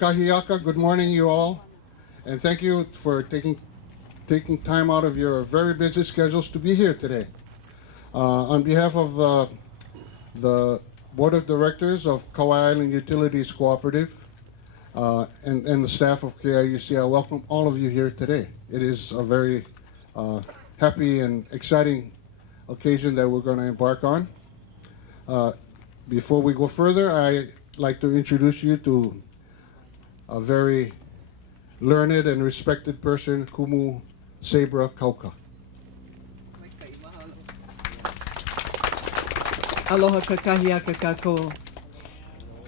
Kahiaka, good morning, you all, and thank you for taking time out of your very busy schedules to be here today. On behalf of the Board of Directors of Kauaʻi Island Utilities Cooperative and the staff of KIUC, I welcome all of you here today. It is a very happy and exciting occasion that we're going to embark on. Before we go further, I'd like to introduce you to a very learned and respected person, Kumu Sabra Kauka. Aloha kakahiaka kako.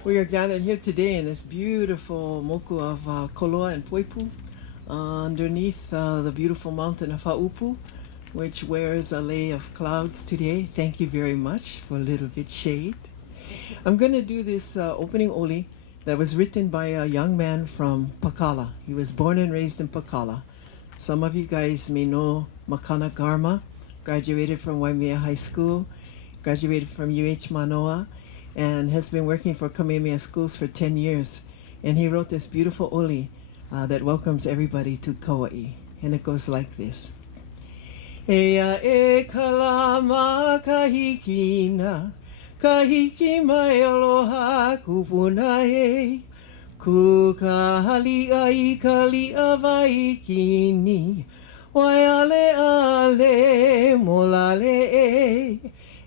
We are gathered here today in this beautiful moku of Koloa and Poipu underneath the beautiful mountain of Haupu, which wears a layer of clouds today. Thank you very much for a little bit shade. I'm going to do this opening oli that was written by a young man from Pakala. He was born and raised in Pakala. Some of you guys may know Makana Garma, graduated from Waimea High School, graduated from UH Manoa, and has been working for Kamehameha Schools for 10 years. And he wrote this beautiful oli that welcomes everybody to Kauaʻi. And it goes like this. Ea e kalama kahikina, kahiki mai aloha kupuna e, ku kahalia I kalia vaikini, waiale ale molale e,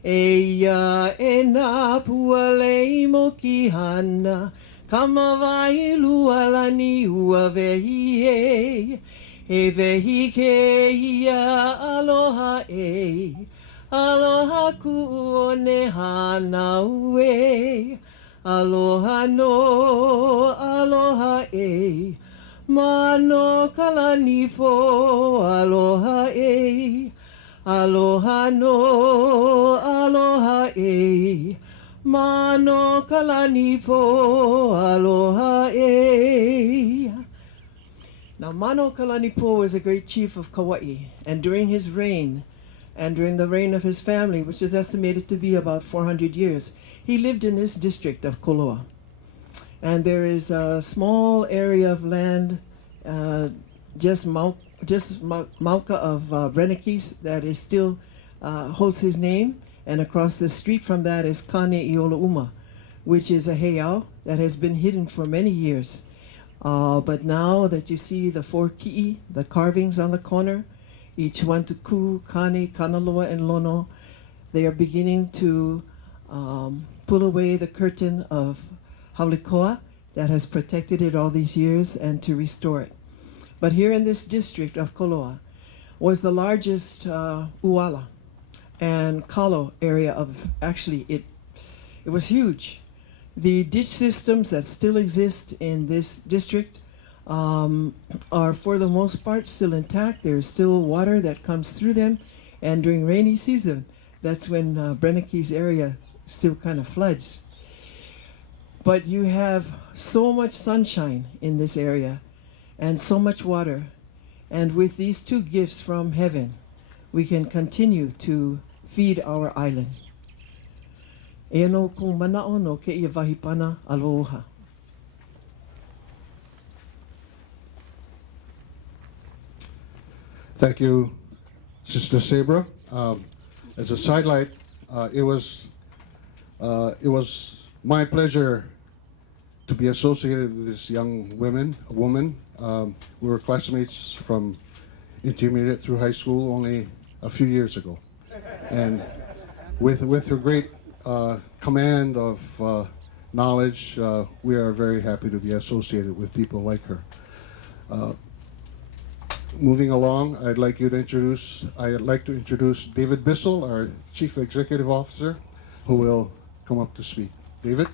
eia e nā pualei mo kihana, kamawai lualani ua vehi e, e vehi ke ia aloha e, aloha kuone hanau e, aloha no, aloha e, mano kalanifo, aloha e, aloha no, aloha e, mano kalanifo, aloha e. Now, Mano Kalanipo was a great chief of Kauaʻi, and during his reign, and during the reign of his family, which is estimated to be about 400 years, he lived in this district of Koloa. And there is a small area of land, just Mauka of Renekis, that is still holds his name, and across the street from that is Kane Iolauma, which is a heiau that has been hidden for many years. But now that you see the 4 ki'i, the carvings on the corner, each one to Ku, Kane, Kanaloa, and Lono, they are beginning to pull away the curtain of Haulikoa that has protected it all these years and to restore it. But here in this district of Koloa was the largest uala and kalo area of, actually it was huge. The ditch systems that still exist in this district are for the most part still intact. There's still water that comes through them, and during rainy season, that's when Breneke's area still kind of floods. But you have so much sunshine in this area and so much water, and with these 2 gifts from heaven, we can continue to feed our island. E no kung manao no ke ia wahipana aloha. Thank you, Sister Sabra. As a sidelight, it was my pleasure to be associated with this young woman. We were classmates from intermediate through high school only a few years ago, and with her great command of knowledge, we are very happy to be associated with people like her. Moving along, I'd like to introduce David Bissell, our Chief Executive Officer, who will come up to speak. David?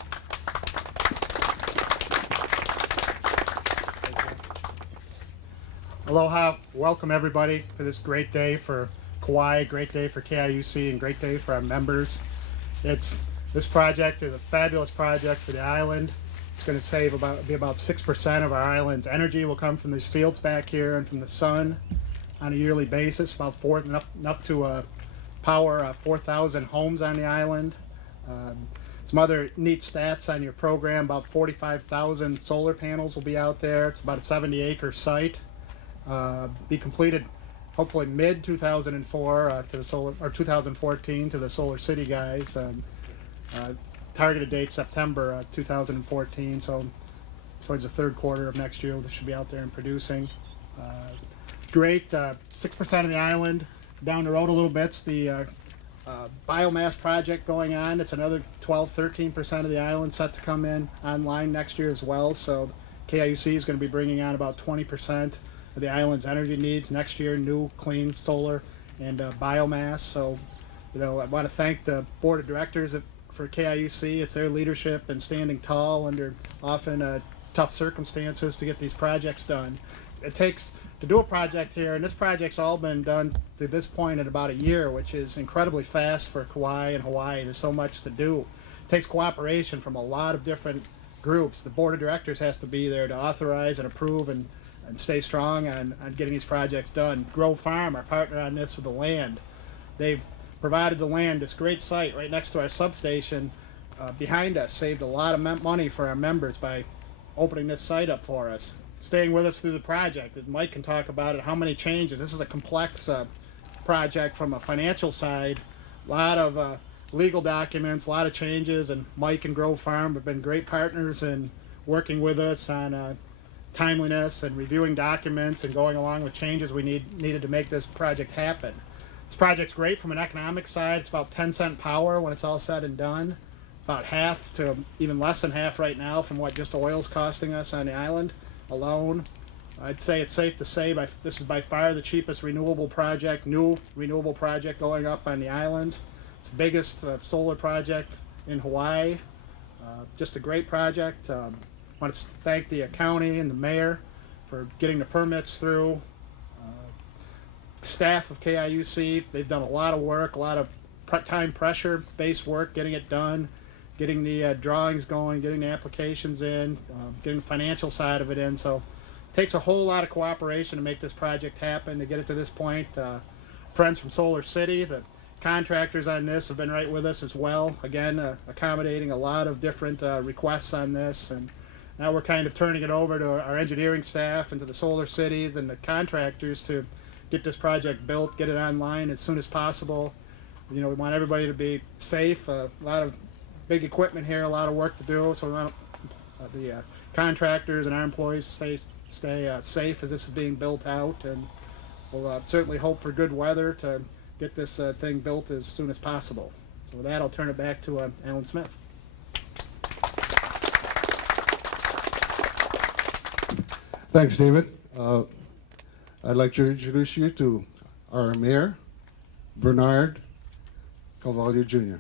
Aloha, welcome everybody for this great day for Kauaʻi, great day for KIUC, and great day for our members. This project is a fabulous project for the island. It's going to save be about 6% of our island's energy will come from these fields back here and from the sun on a yearly basis, about enough to power 4,000 homes on the island. It's some other neat stats on your program. About 45,000 solar panels will be out there. It's about a 70-acre site. Be completed hopefully mid 2004 to the solar, or 2014 to the Solar City guys. Targeted date September 2014. So towards the third quarter of next year, this should be out there and producing. Great. 6% of the island. Down the road a little bit, it's the biomass project going on. It's another 12-13% of the island set to come in online next year as well. So KIUC is going to be bringing on about 20% of the island's energy needs next year, new clean solar and biomass. So, you know, I want to thank the board of directors for KIUC. It's their leadership and standing tall under often tough circumstances to get these projects done. It takes to do a project here, and this project's all been done to this point in about a year, which is incredibly fast for Kauai and Hawaii. There's so much to do. It takes cooperation from a lot of different groups. The board of directors has to be there to authorize and approve and stay strong on getting these projects done. Grove Farm, our partner on this with the land, they've provided the land, this great site right next to our substation behind us, saved a lot of money for our members by opening this site up for us. Staying with us through the project. Mike can talk about it, how many changes. This is a complex project from a financial side. A lot of legal documents, a lot of changes, and Mike and Grove Farm have been great partners in working with us on timeliness and reviewing documents and going along with changes we needed to make this project happen. This project's great from an economic side. It's about 10-cent power when it's all said and done. About half to even less than half right now from what just oil's costing us on the island alone. I'd say it's safe to say this is by far the cheapest renewable project, new renewable project going up on the island. It's the biggest solar project in Hawaii. Just a great project. I want to thank the county and the mayor for getting the permits through. Staff of KIUC, they've done a lot of work, a lot of time pressure based work, getting it done, getting the drawings going, getting the applications in, getting the financial side of it in. So it takes a whole lot of cooperation to make this project happen, to get it to this point. Friends from Solar City, the contractors on this have been right with us as well. Again, accommodating a lot of different requests on this. And now we're kind of turning it over to our engineering staff and to the Solar Cities and the contractors to get this project built, get it online as soon as possible. You know, we want everybody to be safe. A lot of big equipment here, a lot of work to do, so we want the contractors and our employees stay safe as this is being built out, and we'll certainly hope for good weather to get this thing built as soon as possible. So with that, I'll turn it back to Alan Smith. Thanks, David. I'd like to introduce you to our mayor, Bernard Kauaʻi Jr.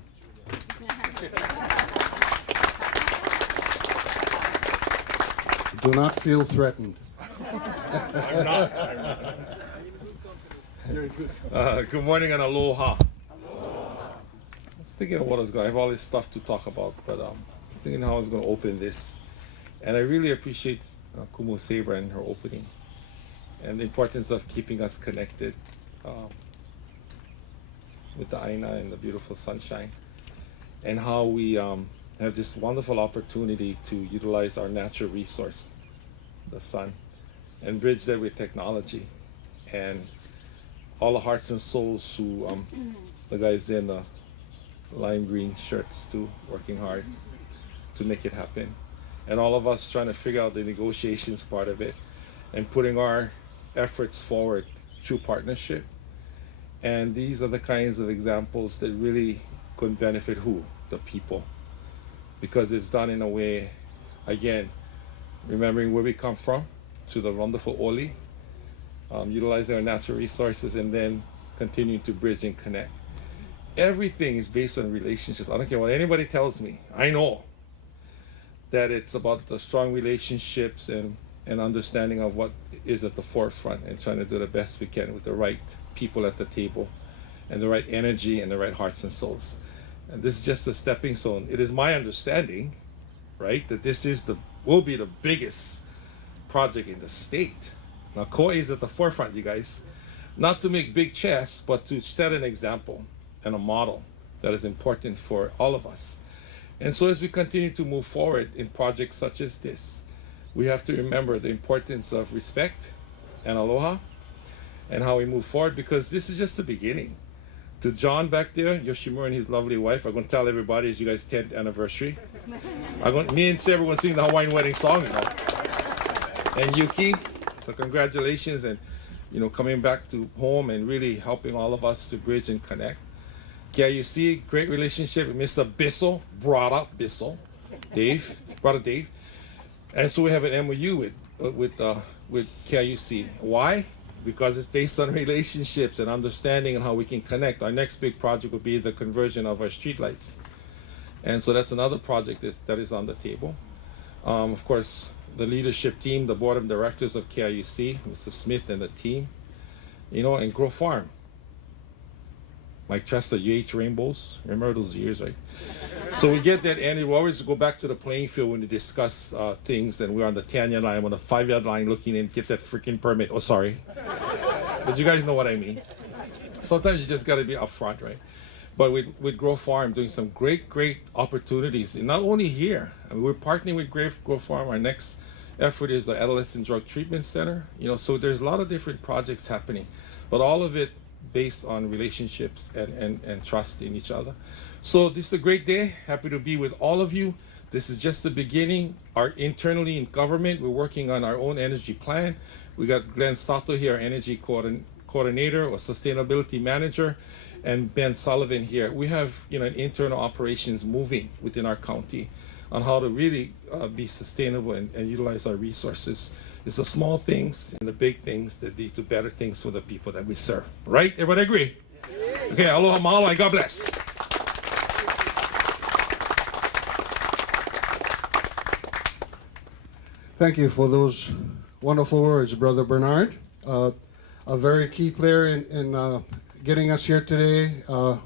Do not feel threatened. I'm not. Good morning and aloha. I was thinking of what I was going to, I have all this stuff to talk about, but I was thinking how I was going to open this. And I really appreciate Kumu Saber and her opening and the importance of keeping us connected with the Aina and the beautiful sunshine, and how we have this wonderful opportunity to utilize our natural resource, the sun, and bridge that with technology. And all the hearts and souls who, the guys in the lime green shirts too, working hard to make it happen. And all of us trying to figure out the negotiations part of it and putting our efforts forward through partnership. And these are the kinds of examples that really could benefit who? The people. Because it's done in a way, again, remembering where we come from, to the wonderful Oli, utilizing our natural resources, and then continuing to bridge and connect. Everything is based on relationships. I don't care what anybody tells me. I know that it's about the strong relationships and understanding of what is at the forefront, and trying to do the best we can with the right people at the table and the right energy and the right hearts and souls. And this is just a stepping stone. It is my understanding, right, that this is will be the biggest project in the state. Now, Kauaʻi is at the forefront, you guys, not to make big chests, but to set an example and a model that is important for all of us. And so as we continue to move forward in projects such as this, we have to remember the importance of respect and aloha and how we move forward, because this is just the beginning. To John back there, Yoshimura and his lovely wife, I'm going to tell everybody it's you guys' 10th anniversary. Me and Sarah, we're going to sing the Hawaiian wedding song, you know. And Yuki, so congratulations, and coming back to home and really helping all of us to bridge and connect. KIUC, great relationship with Mr. Bissell, brother Bissell, brother Dave. And so we have an MOU with KIUC. Why? Because it's based on relationships and understanding and how we can connect. Our next big project will be the conversion of our streetlights. And so that's another project that is on the table. Of course, the leadership team, the board of directors of KIUC, Mr. Smith and the team, and Grow Farm. Mike Tresta, UH Rainbows, remember those years, right? So we get that, and we always go back to the playing field when we discuss things, and we're on the 10-yard line, on the 5-yard line looking in, get that freaking permit. Oh, sorry. But you guys know what I mean. Sometimes you just got to be upfront, right? But with Grow Farm, doing some great opportunities, and not only here. I mean, we're partnering with Grow Farm. Our next effort is the Adolescent Drug Treatment Center. So there's a lot of different projects happening, but all of it based on relationships and trust in each other. So this is a great day. Happy to be with all of you. This is just the beginning. Internally in government, we're working on our own energy plan. We got Glenn Sato here, our energy coordinator or sustainability manager, and Ben Sullivan here. We have an internal operations moving within our county on how to really be sustainable and utilize our resources. It's the small things and the big things that lead to better things for the people that we serve. Right? Everybody agree? Okay, aloha mahalo and God bless. Thank you for those wonderful words, Brother Bernard. A very key player in getting us here today to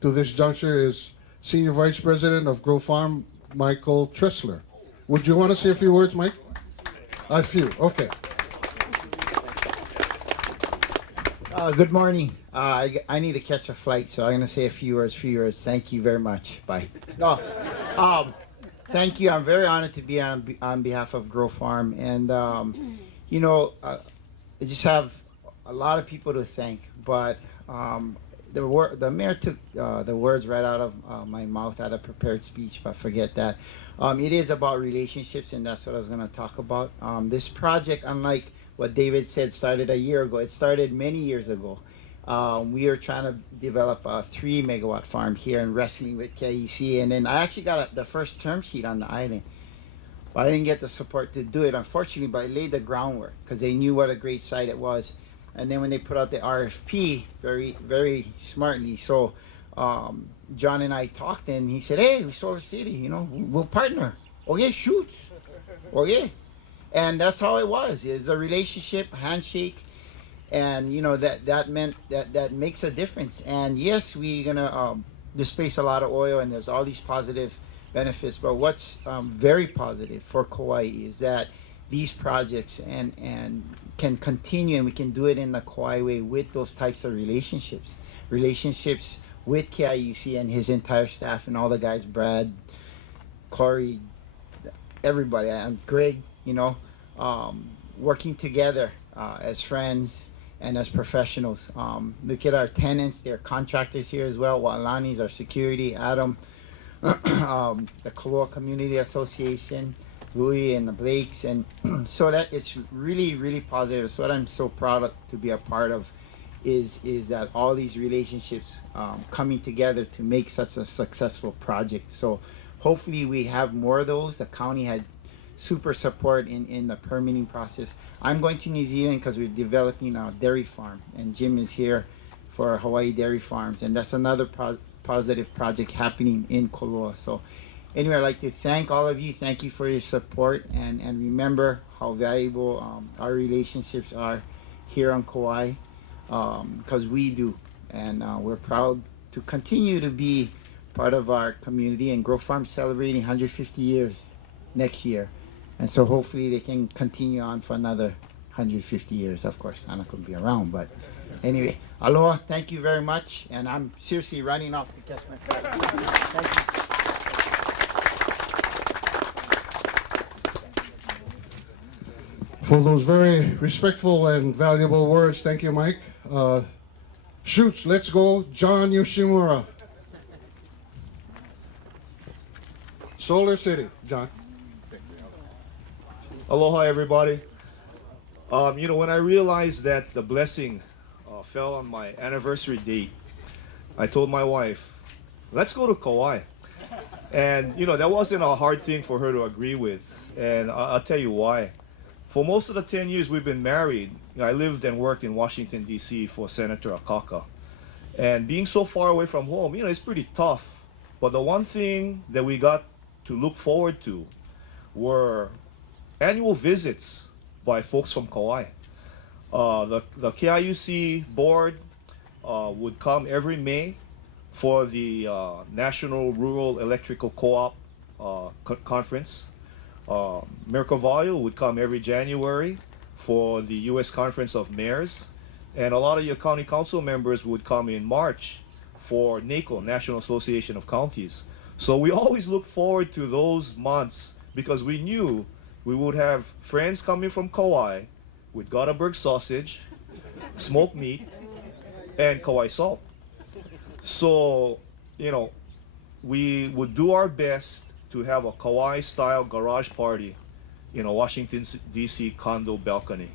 this juncture is Senior Vice President of Grow Farm, Michael Tressler. Would you want to say a few words, Mike? A few, okay. Good morning. I need to catch a flight, so I'm going to say a few words. Thank you very much. Bye. No, thank you. I'm very honored to be on behalf of Grow Farm. And, I just have a lot of people to thank. But the mayor took the words right out of my mouth at a prepared speech, but forget that. It is about relationships, and that's what I was going to talk about. This project, unlike what David said, started a year ago. It started many years ago. We are trying to develop a 3-megawatt farm here in wrestling with KUC, and then I actually got the first term sheet on the island. But I didn't get the support to do it, unfortunately, but I laid the groundwork because they knew what a great site it was. And then when they put out the RFP, very, very smartly, so John and I talked, and he said, "Hey, we Silver City, we'll partner." Okay, shoot. Okay. And that's how it was. It's a relationship, handshake, and that meant that makes a difference. And yes, we're gonna displace a lot of oil, and there's all these positive benefits. But what's very positive for Kauaʻi is that these projects and can continue, and we can do it in the Kauaʻi way with those types of relationships with KIUC and his entire staff and all the guys, Brad, Corey, everybody, and Greg, working together as friends and as professionals. Look at our tenants, they're contractors here as well. Wa'alani's our security, Adam, the Kauaʻi Community Association, Louis and the Blakes, and so that it's really, really positive. It's what I'm so proud of to be a part of, is that all these relationships coming together to make such a successful project. So hopefully we have more of those. The county had super support in the permitting process. I'm going to New Zealand because we're developing a dairy farm, and Jim is here for Hawaii Dairy Farms, and that's another positive project happening in Koloa. So anyway, I'd like to thank all of you. Thank you for your support, and remember how valuable our relationships are here on Kauaʻi, because we do, and we're proud to continue to be part of our community. And Grow Farm celebrating 150 years next year, and so hopefully they can continue on for another 150 years. Of course, I'm not going to be around, but anyway, aloha, thank you very much, and I'm seriously running off to catch my flight. Thank you. for those very respectful and valuable words. Thank you, Mike. Shoots, let's go, John Yoshimura. Solar City, John. Aloha, everybody. When I realized that the blessing fell on my anniversary date, I told my wife, let's go to Kauaʻi. And, that wasn't a hard thing for her to agree with. And I'll tell you why. For most of the 10 years we've been married, I lived and worked in Washington, D.C. for Senator Akaka. And being so far away from home, it's pretty tough. But the one thing that we got to look forward to were annual visits by folks from Kauaʻi. The KIUC board would come every May for the National Rural Electrical Co-op conference. Mercavalle would come every January for the U.S. Conference of Mayors. And a lot of your county council members would come in March for NACO, National Association of Counties. So we always look forward to those months because we knew we would have friends coming from Kauaʻi with Gothenburg sausage, smoked meat, and Kauaʻi salt. So, we would do our best to have a Kauaʻi-style garage party in a Washington, D.C. condo balcony.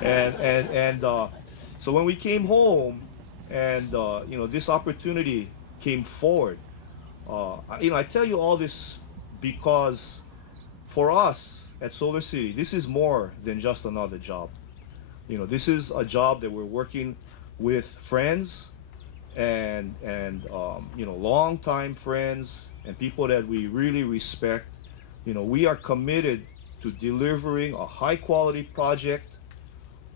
So when we came home and, this opportunity came forward, I tell you all this because for us at Solar City, this is more than just another job. This is a job that we're working with friends and longtime friends and people that we really respect. We are committed to delivering a high quality project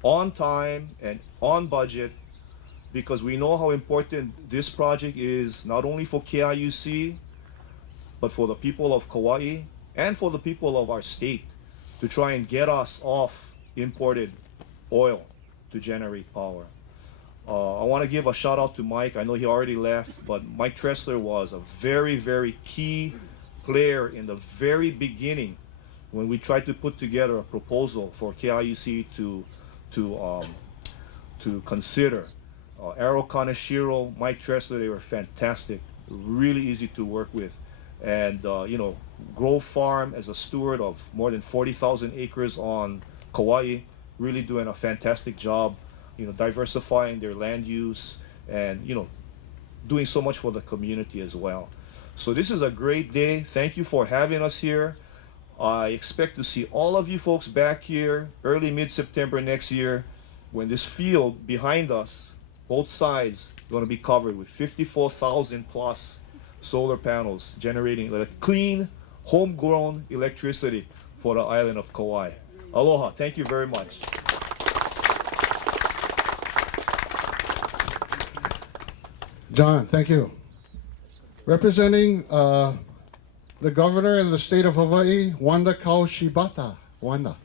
on time and on budget because we know how important this project is not only for KIUC but for the people of Kauaʻi and for the people of our state to try and get us off imported oil to generate power. I want to give a shout out to Mike. I know he already left, but Mike Tressler was a very, very key player in the very beginning when we tried to put together a proposal for KIUC to consider. Arrow Kaneshiro, Mike Tressler, they were fantastic, really easy to work with. And, Grove Farm as a steward of more than 40,000 acres on Kauaʻi, really doing a fantastic job, diversifying their land use and, doing so much for the community as well. So this is a great day. Thank you for having us here. I expect to see all of you folks back here early mid-September next year when this field behind us, both sides, going to be covered with 54,000 plus solar panels generating clean, homegrown electricity for the island of Kauaʻi. Aloha. Thank you very much. John, thank you. Representing the governor in the state of Hawaii, Wanda Kaushibata. Wanda.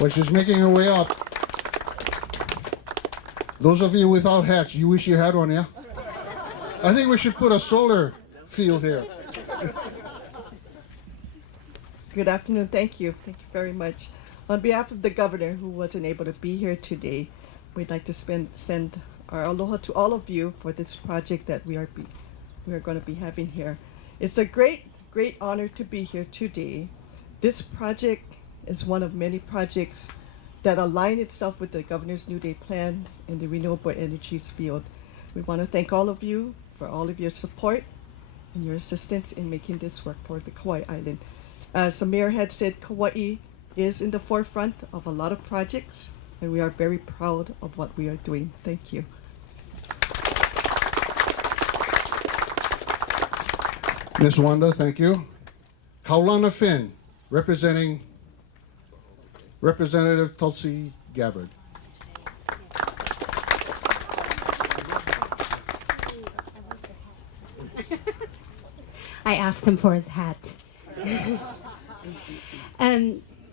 Well, she's making her way up. Those of you without hats, you wish you had one, yeah? I think we should put a solar field here. Good afternoon. Thank you. Thank you very much. On behalf of the governor who wasn't able to be here today, we'd like to send our aloha to all of you for this project that we are going to be having here. It's a great honor to be here today. This project is one of many projects that align itself with the Governor's New Day plan in the renewable energies field. We want to thank all of you for all of your support and your assistance in making this work for the Kauaʻi Island. As the mayor had said, Kauaʻi is in the forefront of a lot of projects, and we are very proud of what we are doing. Thank you. Ms. Wanda, thank you. Kaulana Finn, representing Representative Tulsi Gabbard. I asked him for his hat.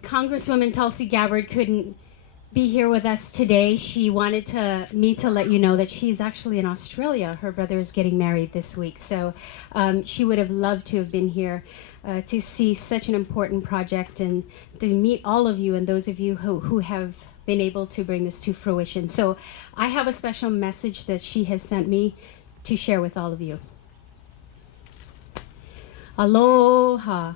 Congresswoman Tulsi Gabbard couldn't be here with us today. She wanted me to let you know that she's actually in Australia. Her brother is getting married this week, so she would have loved to have been here. to see such an important project and to meet all of you and those of you who have been able to bring this to fruition. So I have a special message that she has sent me to share with all of you. Aloha.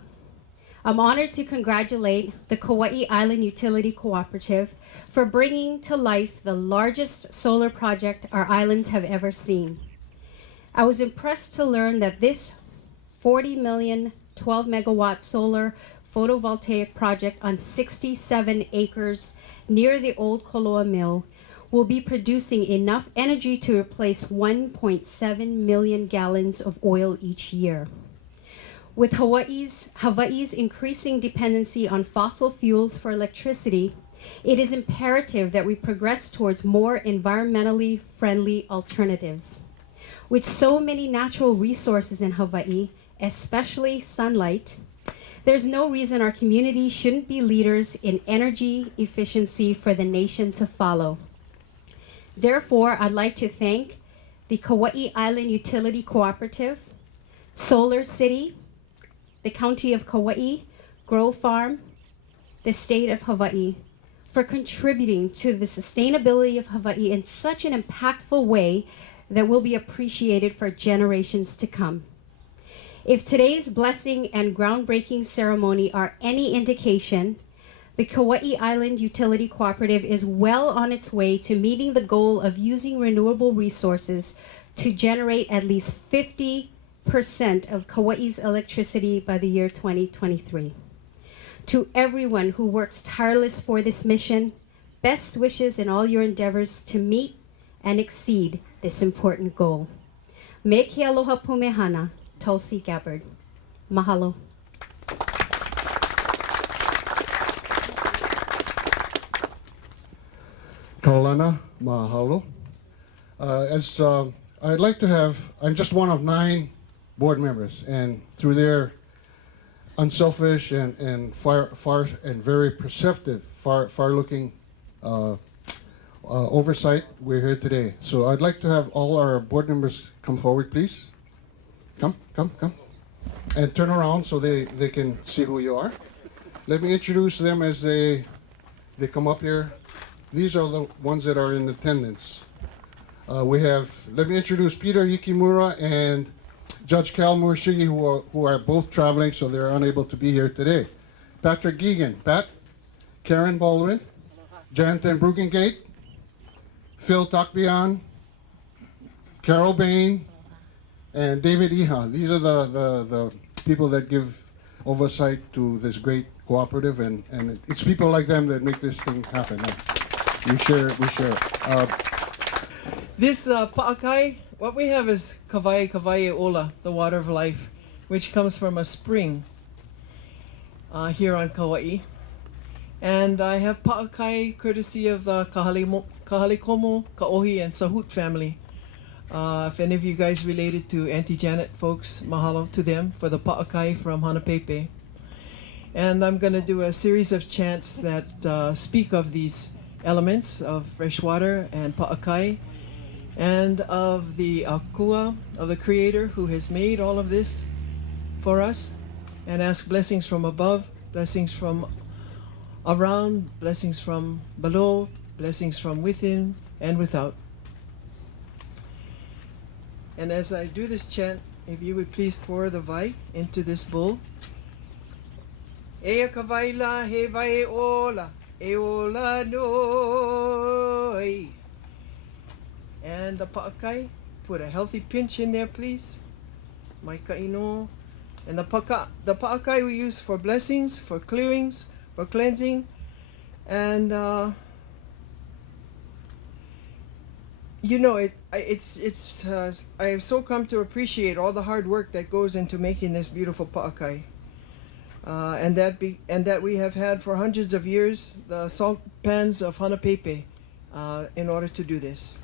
I'm honored to congratulate the Kauaʻi Island Utility Cooperative for bringing to life the largest solar project our islands have ever seen. I was impressed to learn that this 40 million 12 megawatt solar photovoltaic project on 67 acres near the old Koloa mill will be producing enough energy to replace 1.7 million gallons of oil each year. With Hawaii's increasing dependency on fossil fuels for electricity, it is imperative that we progress towards more environmentally friendly alternatives. With so many natural resources in Hawaii, especially sunlight, there's no reason our community shouldn't be leaders in energy efficiency for the nation to follow. Therefore, I'd like to thank the Kauaʻi Island Utility Cooperative, Solar City, the County of Kauaʻi, Grow Farm, the State of Hawaii, for contributing to the sustainability of Hawaii in such an impactful way that will be appreciated for generations to come. If today's blessing and groundbreaking ceremony are any indication, the Kauaʻi Island Utility Cooperative is well on its way to meeting the goal of using renewable resources to generate at least 50% of Kauaʻi's electricity by the year 2023. To everyone who works tireless for this mission, best wishes in all your endeavors to meet and exceed this important goal. Me ke aloha pumehana, Tulsi Gabbard. Mahalo. Kaulana, mahalo. I'd like to have, I'm just one of 9 board members, and through their unselfish and far and very perceptive, far-looking oversight, we're here today. So I'd like to have all our board members come forward, please. Come. And turn around so they can see who you are. Let me introduce them as they come up here. These are the ones that are in attendance. Let me introduce Peter Yukimura and Judge Cal Murashige, who are both traveling, so they're unable to be here today. Patrick Geegan, Pat, Karen Baldwin, Janten Brugengate, Phil Takbian, Carol Bain, and David Iha. These are the people that give oversight to this great cooperative, and it's people like them that make this thing happen. We share it. This pa'akai, what we have is kawai ola, the water of life, which comes from a spring here on Kauaʻi. And I have pa'akai courtesy of the Kahalikomo, Kaohi, and Sahut family. If any of you guys related to Auntie Janet folks, mahalo to them for the pa'akai from Hanapepe. And I'm going to do a series of chants that speak of these elements of fresh water and pa'akai, and of the akua, of the Creator who has made all of this for us, and ask blessings from above, blessings from around, blessings from below, blessings from within and without. And as I do this chant, if you would please pour the vai into this bowl. Ea kavaila he vai ola, e ola noi. And the pa'akai, put a healthy pinch in there, please. Mai ka'ino. And the pa'akai we use for blessings, for clearings, for cleansing. And you know, I have so come to appreciate all the hard work that goes into making this beautiful pa'akai. And that we have had for hundreds of years, the salt pans of Hanapepe, in order to do this.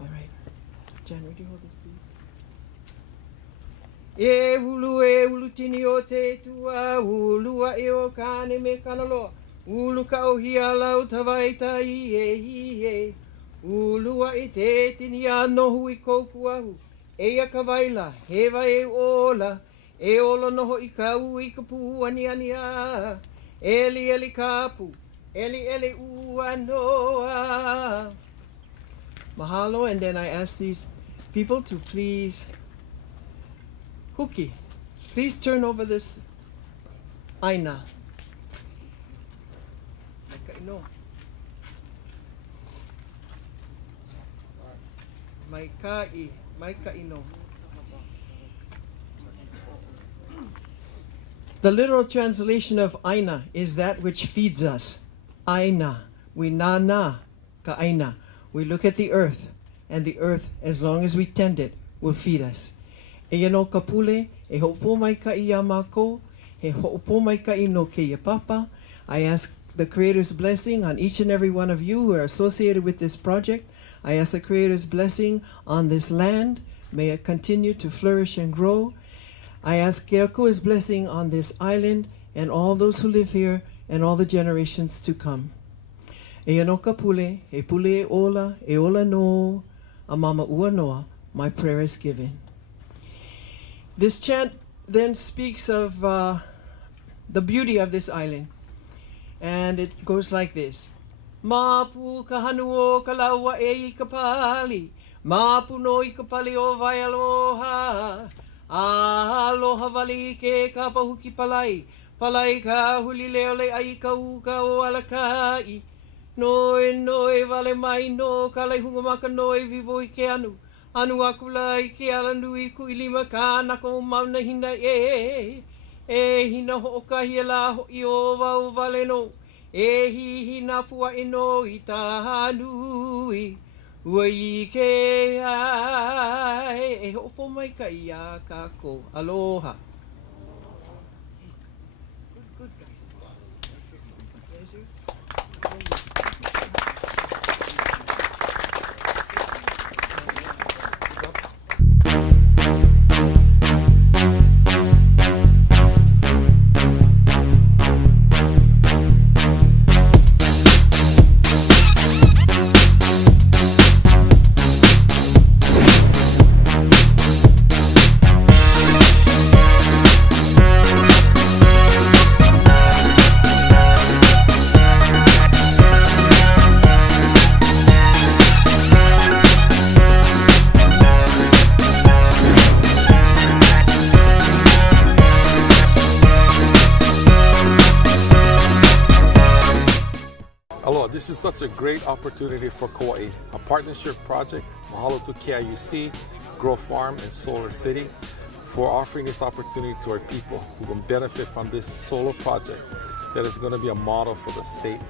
All right. Jan, would you hold this, please? E ulu tini o te tua, ulua e o kane me kanaloa, ulu ka o hia lau tawaita i. Ulua i te tini ano hui kouku ahu, eia ka waila, he vai e ola, E olo noho I ka u I ka pu ani ania. Eli eli kapu. Eli eli ua noa. Mahalo, and then I ask these people to please, Huki, please turn over this aina. Maikaino. The literal translation of aina is that which feeds us. Aina. We na ka aina. We look at the earth, and the earth, as long as we tend it, will feed us. E no kapule, e ho'opo mai ka I mako, e ho'opo mai ka I no ke papa. I ask the Creator's blessing on each and every one of you who are associated with this project. I ask the Creator's blessing on this land. May it continue to flourish and grow. I ask Keakua's blessing on this island and all those who live here and all the generations to come. E no kapule, e pule e ola no, a mama ua noa, my prayer is given. This chant then speaks of the beauty of this island. And it goes like this. Mapu ka hanu o ka laua e I ka pali. Mapu no I ka pali o vai aloha. Aloha wali ke ka pahuki palai. Palai ka huli leo le ai ka uka o alakai. Noi vale mai no ka lai hunga maka noi vivo I ke anu. Anu aku lai ke ala nui ku I lima ka nako mauna hina e. E hina ho'okahi e la ho'i o wau vale no. E hi hina pua e no I taha nui. Ua I ke ai. E ho'opo mai ka I a kako. Aloha. Good guys. Pleasure. Aloha, this is such a great opportunity for Kauaʻi, a partnership project. Mahalo to KIUC, Grow Farm, and Solar City for offering this opportunity to our people who can benefit from this solar project that is going to be a model for the state.